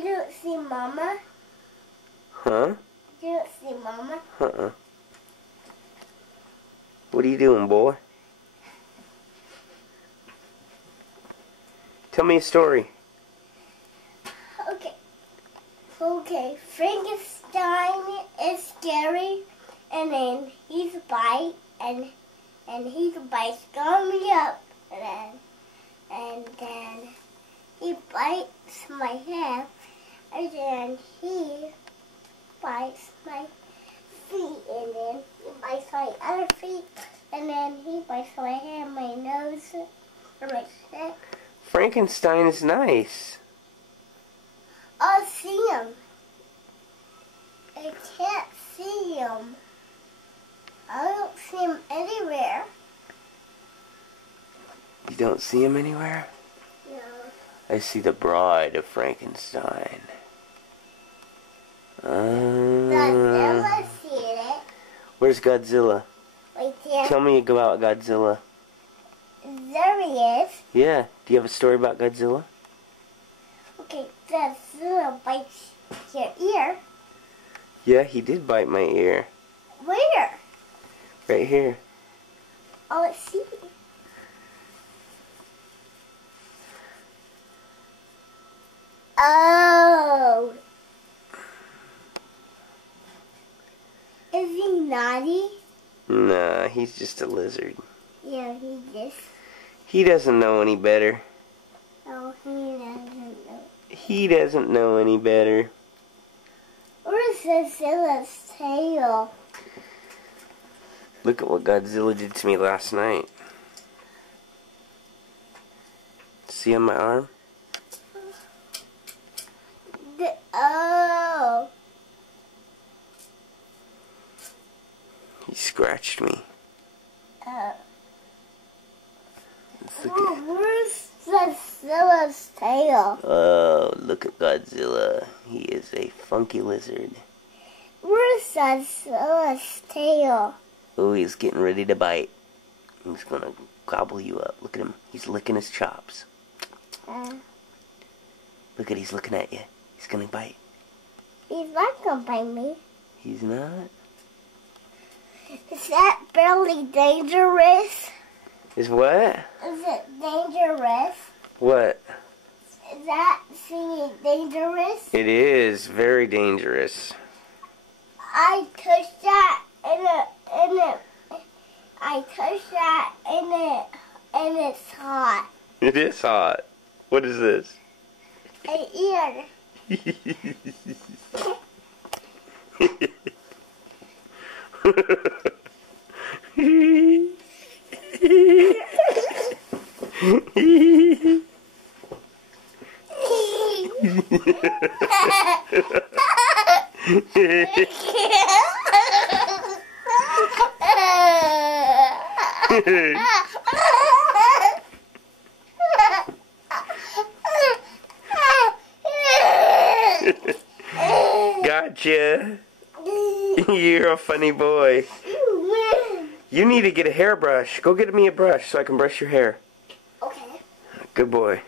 You don't see Mama? Huh? You don't see Mama? Uh-uh. What are you doing, boy? Tell me a story. Okay, Frankenstein is scary, and then he's a bite, and he's a bite scarring me up, and then he bites my hand, and then he bites my feet, and then he bites my other feet, and then he bites my hand, my nose, and my neck. Frankenstein is nice. I'll see him. I can't see him. I don't see him anywhere. You don't see him anywhere? No. I see the bride of Frankenstein. Godzilla seen it. Where's Godzilla? Right there. Tell me about Godzilla. There he is. Yeah. Do you have a story about Godzilla? Okay, Godzilla bites your ear. Yeah, he did bite my ear. Where? Right here. Oh, let's see. Oh. Is he naughty? Nah, he's just a lizard. Yeah, He doesn't know any better. Oh, he doesn't know. He doesn't know any better. Where's Godzilla's tail? Look at what Godzilla did to me last night. See on my arm? Oh. He scratched me. Look at, Where's Godzilla's tail? oh, look at Godzilla. He is a funky lizard. Where's Godzilla's tail? Oh, he's getting ready to bite. He's gonna gobble you up. Look at him. He's licking his chops. Look at, he's looking at you. He's gonna bite. He's not gonna bite me. He's not? Is that barely dangerous? Is what? Is it dangerous? What? Is that thing dangerous? It is very dangerous. I touched that and it's hot. It is hot. What is this? An ear. Gotcha. You're a funny boy. You need to get a hairbrush. Go get me a brush so I can brush your hair. Okay. Good boy.